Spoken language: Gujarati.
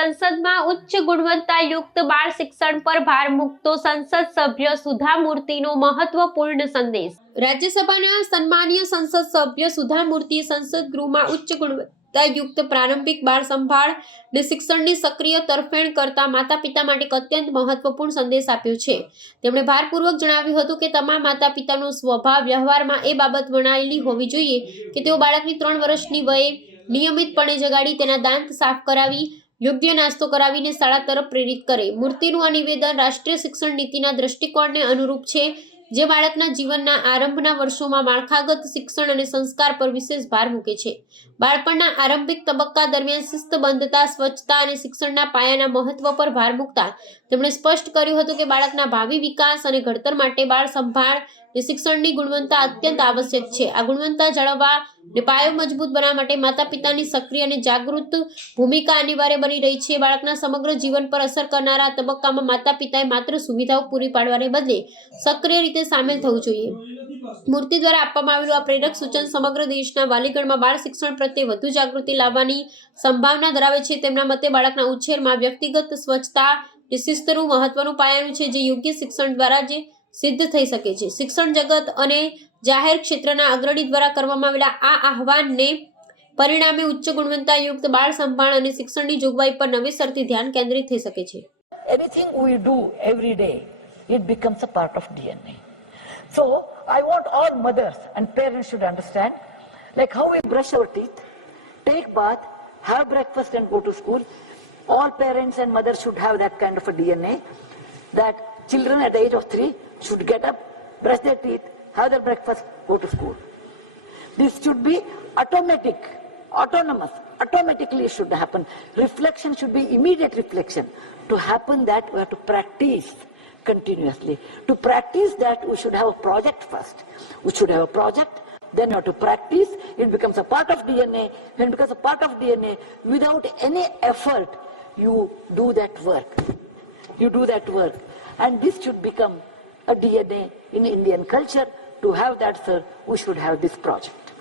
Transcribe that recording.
સંસદમાં ઉચ્ચ ગુણવત્તાયુક્ત બાળ શિક્ષણ પર ભાર મૂકતો સંસદ સભ્ય સુધા મૂર્તિનો મહત્વપૂર્ણ સંદેશ. રાજ્યસભાના સન્માનીય સંસદ સભ્ય સુધા મૂર્તિએ સંસદ ગૃહમાં ઉચ્ચ ગુણવત્તાયુક્ત પ્રારંભિક બાળ સંભાળ ને શિક્ષણની સક્રિય તરફેણ કરતા માતા પિતા માટે અત્યંત મહત્વપૂર્ણ સંદેશ આપ્યો છે. તેમણે ભારપૂર્વક જણાવ્યું હતું કે તમામ માતા પિતાનો સ્વભાવ, વ્યવહારમાં એ બાબત વણાયેલી હોવી જોઈએ કે તેઓ બાળકની ત્રણ વર્ષની વયે નિયમિતપણે જગાડી તેના દાંત સાફ કરાવી યોગ્ય નાસ્તો કરાવીને શાળા તરફ પ્રેરિત કરે. મૂર્તિનું આ નિવેદન રાષ્ટ્રીય શિક્ષણ નીતિના દ્રષ્ટિકોણને અનુરૂપ છે, જે બાળકના જીવનના આરંભના વર્ષોમાં માળખાગત શિક્ષણ અને સંસ્કાર પર વિશેષ ભાર મૂકે છે. બાળપણના આરંભિક તબક્કા દરમિયાન શિસ્તબદ્ધતા, સ્વચ્છતા અને શિક્ષણના પાયાના મહત્વ પર ભાર મૂકતા તેમણે સ્પષ્ટ કર્યું હતું કે બાળકના ભાવિ વિકાસ અને ઘડતર માટે બાળ સંભાળ અને શિક્ષણની ગુણવત્તા અત્યંત આવશ્યક છે. આ ગુણવત્તા જાળવવા અને પાયો મજબૂત બનાવવા માટે માતા પિતાની સક્રિય અને જાગૃત ભૂમિકા અનિવાર્ય બની રહી છે. બાળકના સમગ્ર જીવન પર અસર કરનારા તબક્કામાં માતા પિતાએ માત્ર સુવિધાઓ પૂરી પાડવાને બદલે સક્રિય રીતે સામેલ થવું જોઈએ. મૂર્તિ દ્વારા આપવામાં આવેલું આ પ્રેરક સૂચન સમગ્ર દેશના વાલીગણમાં બાળ શિક્ષણ પ્રત્યે વધુ જાગૃતિ લાવવાની સંભાવના ધરાવે છે. તેમના મતે બાળકના ઉછેરમાં વ્યક્તિગત સ્વચ્છતા શિસ્તનું મહત્વનું પાયાનું છે. જે યોગ્ય શિક્ષણ દ્વારા જે સિદ્ધ થઈ શકે છે શિક્ષણ જગત અને જાહેર ક્ષેત્રના અગ્રણી દ્વારા કરવામાં આવેલા આ આહવાનને પરિણામે ઉચ્ચ ગુણવત્તાયુક્ત બાળ સંભાળ અને શિક્ષણની જોગવાઈ પર નવેસરથી ધ્યાન કેન્દ્રિત થઈ શકે છે anything we do every day, it becomes a part of DNA. So I want all mothers and parents should understand, like how we brush our teeth, take bath, have breakfast and go to school. All parents and mothers should have that kind of a DNA that children at the age of three should get up, brush their teeth, have their breakfast, go to school. This should be automatic, autonomous, automatically should happen. Reflection should be immediate reflection. To happen that, we have to practice continuously. To practice that, we should have a project first. We should have a project, then we have to practice. It becomes a part of DNA. When it becomes a part of DNA, without any effort, you do that work. You do that work. And this should become a DNA in Indian culture. To have that, sir, we should have this project.